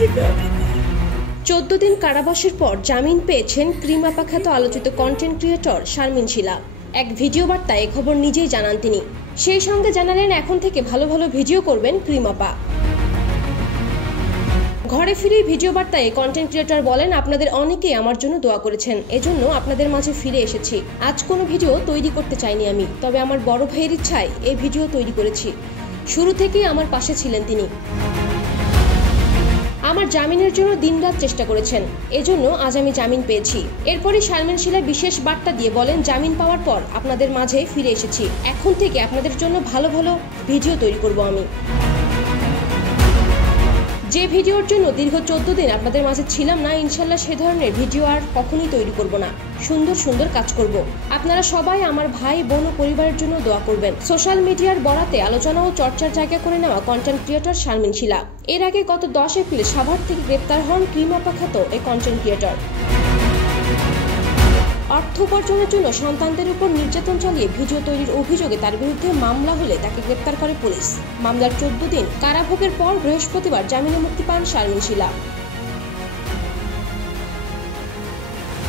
14 দিন কারাবাসের পর জামিন পেয়েছেন ক্রিম আপা খ্যাত আলোচিত কন্টেন্ট ক্রিয়েটর শারমিন শিলা। এক ভিডিও বার্তায় খবর নিজেই জানান তিনি। সেই সঙ্গে জানালেন এখন থেকে ভালো ভালো ভিডিও করবেন ক্রিম আপা। ঘরে ফিরে ভিডিও বার্তায় কন্টেন্ট ক্রিয়েটর বলেন, আপনাদের অনেকেই আমার জন্য দোয়া করেছেন, এজন্য আপনাদের মাঝে ফিরে এসেছি। আজ কোনো ভিডিও তৈরি করতে চাইনি আমি, তবে আমার বড় ভাইয়ের ইচ্ছায় এই ভিডিও তৈরি করেছি। শুরু থেকেই আমার পাশে ছিলেন তিনি। আমার জামিনের জন্য দিনরাত চেষ্টা করেছেন, এজন্য আজ আমি জামিন পেয়েছি। এরপরই শারমিন শিলা বিশেষ বার্তা দিয়ে বলেন, জামিন পাওয়ার পর আপনাদের মাঝে ফিরে এসেছি। এখন থেকে আপনাদের জন্য ভালো ভালো ভিডিও তৈরি করব আমি। যে ভিডিওর জন্য দীর্ঘ 14 দিন আপনাদের মাঝে ছিলাম না, ইনশাল্লাহ সে ধরনের ভিডিও আর কখনোই তৈরি করব না। সুন্দর সুন্দর কাজ করব। আপনারা সবাই আমার ভাই বোন ও পরিবারের জন্য দোয়া করবেন। সোশ্যাল মিডিয়ার বরাতে আলোচনা ও চর্চার জায়গা করে নেওয়া কন্টেন্ট ক্রিয়েটর শারমিন শিলা। এর আগে গত 10 এপ্রিল সাভার থেকে গ্রেপ্তার হন ক্রিম আপা খ্যাত এই কন্টেন্ট ক্রিয়েটর। অর্থ উপার্জনের জন্য সন্তানদের উপর নির্যাতন চালিয়ে ভিডিও তৈরির অভিযোগে তার বিরুদ্ধে মামলা হলে তাকে গ্রেপ্তার করে পুলিশ। মামলার 14 দিন কারাভোগের পর বৃহস্পতিবার জামিনে মুক্তি পান শারমিন শিলা।